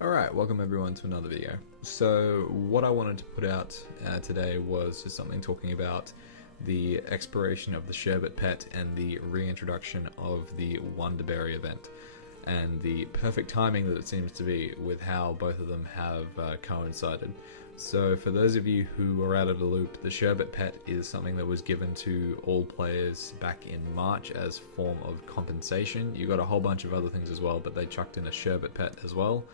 Alright, welcome everyone to another video. So what I wanted to put out today was just something talking about the expiration of the Sherbet Pet and the reintroduction of the Wonderberry event, and the perfect timing that it seems to be with how both of them have coincided. So for those of you who are out of the loop, the Sherbet Pet is something that was given to all players back in March as form of compensation. You got a whole bunch of other things as well, but they chucked in a Sherbet Pet as well.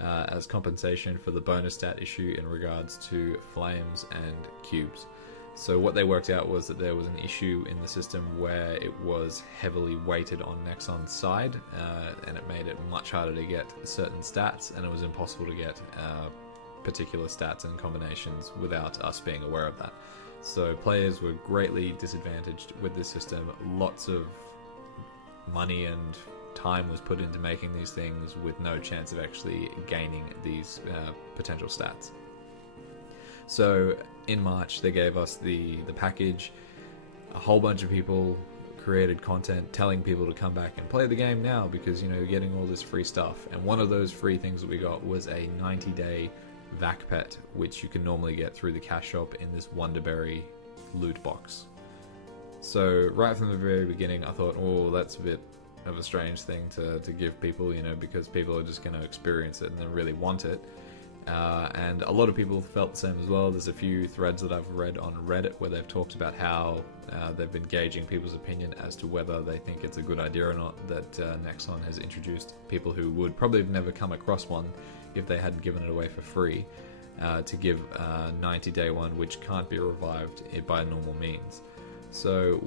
As compensation for the bonus stat issue in regards to flames and cubes. So what they worked out was that there was an issue in the system where it was heavily weighted on Nexon's side, and it made it much harder to get certain stats, and it was impossible to get particular stats and combinations without us being aware of that. So players were greatly disadvantaged with this system. Lots of money and time was put into making these things with no chance of actually gaining these potential stats. So in March they gave us the package. A whole bunch of people created content telling people to come back and play the game now because, you know, you're getting all this free stuff. And one of those free things that we got was a 90-day Vac Pet, which you can normally get through the cash shop in this Wonderberry loot box. So right from the very beginning I thought, oh, that's a bit of a strange thing to give people, you know, because people are just going to experience it and they really want it. And a lot of people felt the same as well. There's a few threads that I've read on Reddit where they've talked about how they've been gauging people's opinion as to whether they think it's a good idea or not that Nexon has introduced people who would probably have never come across one if they hadn't given it away for free, to give a 90-day one which can't be revived by normal means. So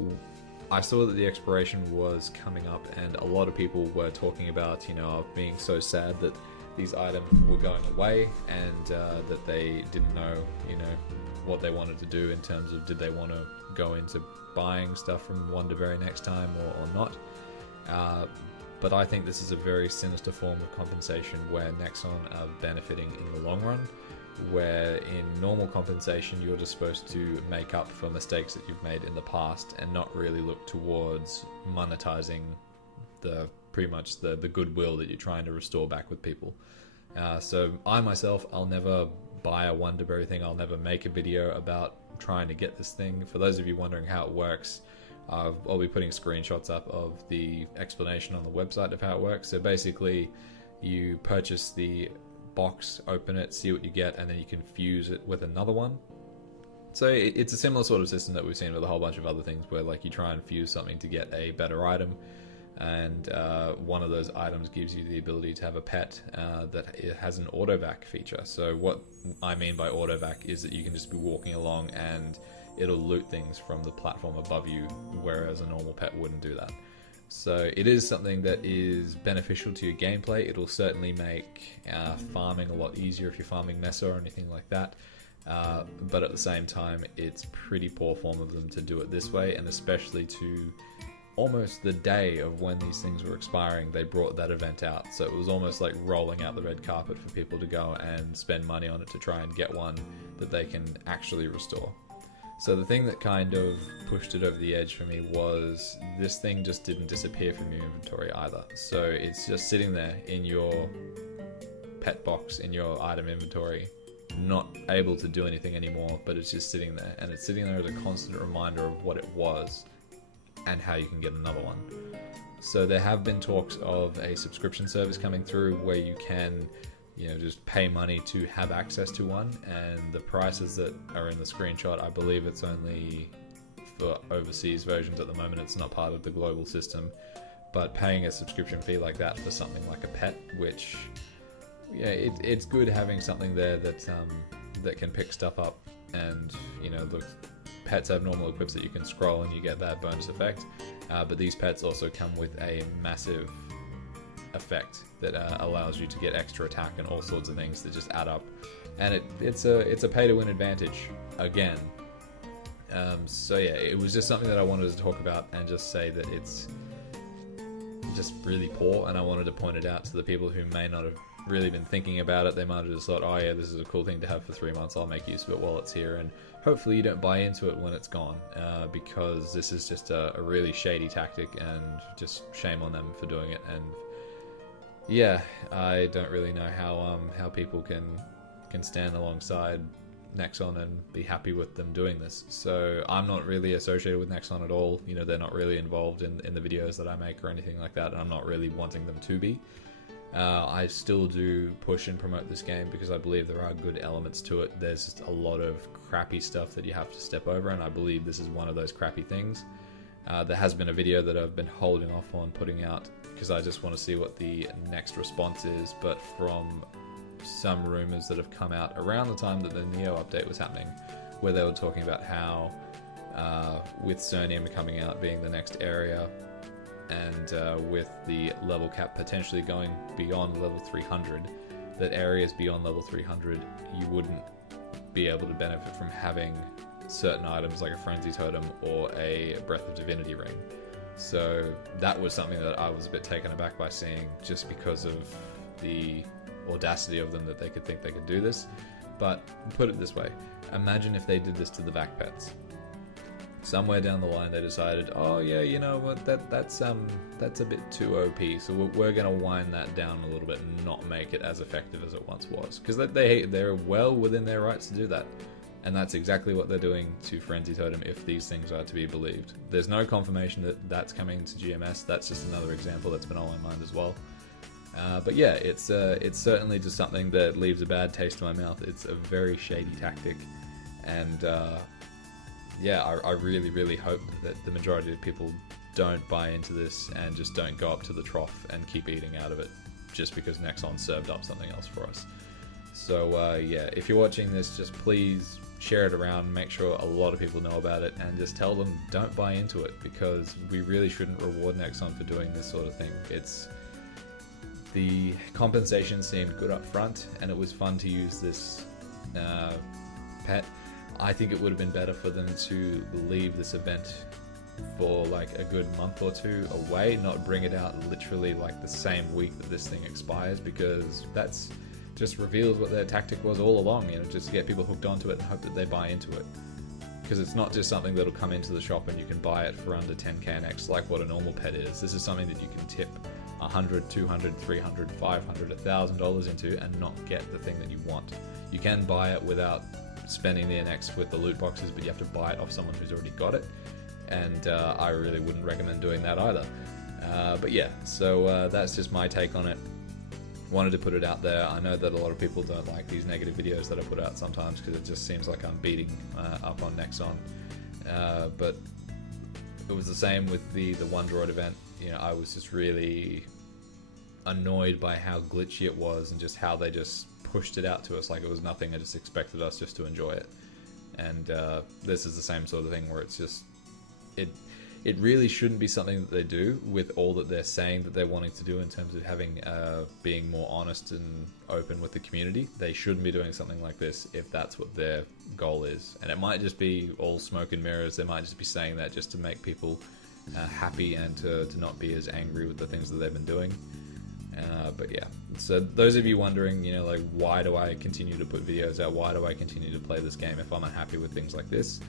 I saw that the expiration was coming up, and a lot of people were talking about, you know, being so sad that these items were going away, and that they didn't know, you know, what they wanted to do in terms of did they want to go into buying stuff from Wonderberry next time or not. But I think this is a very sinister form of compensation where Nexon are benefiting in the long run, where in normal compensation you're just supposed to make up for mistakes that you've made in the past and not really look towards monetizing the pretty much the goodwill that you're trying to restore back with people. So I myself, I'll never buy a Wonderberry thing. I'll never make a video about trying to get this thing. For those of you wondering how it works, I'll be putting screenshots up of the explanation on the website of how it works. So basically you purchase the box, open it, see what you get, and then you can fuse it with another one. So it's a similar sort of system that we've seen with a whole bunch of other things where, like, you try and fuse something to get a better item, and one of those items gives you the ability to have a pet that it has an autovac feature. So what I mean by autovac is that you can just be walking along and it'll loot things from the platform above you, whereas a normal pet wouldn't do that. So it is something that is beneficial to your gameplay. It'll certainly make farming a lot easier if you're farming Mesa or anything like that. But at the same time, it's pretty poor form of them to do it this way, and especially to almost the day of when these things were expiring, they brought that event out. So it was almost like rolling out the red carpet for people to go and spend money on it to try and get one that they can actually restore. So the thing that kind of pushed it over the edge for me was this thing just didn't disappear from your inventory either. So it's just sitting there in your pet box, in your item inventory, not able to do anything anymore, but it's just sitting there. And it's sitting there as a constant reminder of what it was and how you can get another one. So there have been talks of a subscription service coming through where you can, you know, just pay money to have access to one, and the prices that are in the screenshot, I believe it's only for overseas versions at the moment. It's not part of the global system, but paying a subscription fee like that for something like a pet, which, yeah, it's good having something there that that can pick stuff up. And, you know, look, pets have normal equips that you can scroll and you get that bonus effect, but these pets also come with a massive effect that allows you to get extra attack and all sorts of things that just add up, and it's a pay to win advantage again. So yeah, it was just something that I wanted to talk about and just say that it's just really poor, and I wanted to point it out to the people who may not have really been thinking about it. They might have just thought, oh yeah, this is a cool thing to have for 3 months, I'll make use of it while it's here, and hopefully you don't buy into it when it's gone, because this is just a really shady tactic, and just shame on them for doing it. And yeah, I don't really know how people can stand alongside Nexon and be happy with them doing this. So I'm not really associated with Nexon at all. You know, they're not really involved in the videos that I make or anything like that, and I'm not really wanting them to be. I still do push and promote this game because I believe there are good elements to it. There's just a lot of crappy stuff that you have to step over, and I believe this is one of those crappy things. There has been a video that I've been holding off on putting out because I just want to see what the next response is, but from some rumors that have come out around the time that the Neo update was happening, where they were talking about how with Cernium coming out being the next area, and with the level cap potentially going beyond level 300, that areas beyond level 300 you wouldn't be able to benefit from having certain items like a Frenzy Totem or a Breath of Divinity ring. So that was something that I was a bit taken aback by seeing, just because of the audacity of them that they could think they could do this. But put it this way, imagine if they did this to the vac pets. Somewhere down the line they decided, oh yeah, you know what, that's a bit too OP, so we're going to wind that down a little bit and not make it as effective as it once was, because they're well within their rights to do that. And that's exactly what they're doing to Frenzy Totem, if these things are to be believed. There's no confirmation that that's coming to GMS. That's just another example that's been on my mind as well. But yeah, it's certainly just something that leaves a bad taste in my mouth. It's a very shady tactic, and yeah, I really, really hope that the majority of people don't buy into this and just don't go up to the trough and keep eating out of it just because Nexon served up something else for us. So yeah, if you're watching this, just please share it around, make sure a lot of people know about it, and just tell them don't buy into it, because we really shouldn't reward Nexon for doing this sort of thing. The compensation seemed good up front, and it was fun to use this pet. I think it would have been better for them to leave this event for like a good month or two away, not bring it out literally like the same week that this thing expires, because that's just reveals what their tactic was all along, you know, just to get people hooked onto it and hope that they buy into it. Because it's not just something that'll come into the shop and you can buy it for under 10k NX like what a normal pet is. This is something that you can tip $100, $200, $300, $500, $1,000 into and not get the thing that you want. You can buy it without spending the NX with the loot boxes, but you have to buy it off someone who's already got it, and I really wouldn't recommend doing that either. But yeah, so that's just my take on it. Wanted to put it out there. I know that a lot of people don't like these negative videos that I put out sometimes, because it just seems like I'm beating up on Nexon, but it was the same with the One Droid event. You know, I was just really annoyed by how glitchy it was and just how they just pushed it out to us like it was nothing. I just expected us just to enjoy it, and this is the same sort of thing where it's just it really shouldn't be something that they do with all that they're saying that they're wanting to do in terms of having being more honest and open with the community. They shouldn't be doing something like this if that's what their goal is, and it might just be all smoke and mirrors. They might just be saying that just to make people happy and to not be as angry with the things that they've been doing. But yeah, so those of you wondering, you know, like, why do I continue to put videos out? Why do I continue to play this game if I'm unhappy with things like this?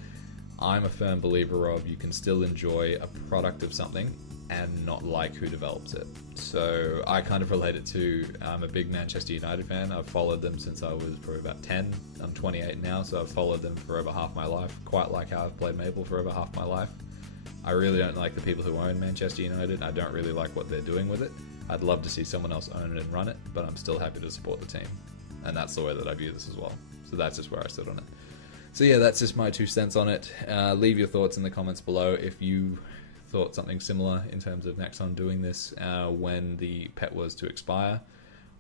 I'm a firm believer of you can still enjoy a product of something and not like who develops it. So I kind of relate it to, I'm a big Manchester United fan. I've followed them since I was probably about 10. I'm 28 now, so I've followed them for over half my life, quite like how I've played Maple for over half my life. I really don't like the people who own Manchester United. I don't really like what they're doing with it. I'd love to see someone else own it and run it, but I'm still happy to support the team. And that's the way that I view this as well. So that's just where I sit on it. So yeah, that's just my 2 cents on it. Leave your thoughts in the comments below if you thought something similar in terms of Nexon doing this when the pet was to expire.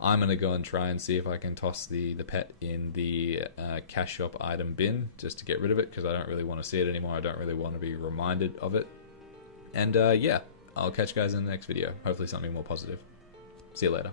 I'm going to go and try and see if I can toss the pet in the cash shop item bin just to get rid of it, because I don't really want to see it anymore. I don't really want to be reminded of it. And yeah, I'll catch you guys in the next video. Hopefully something more positive. See you later.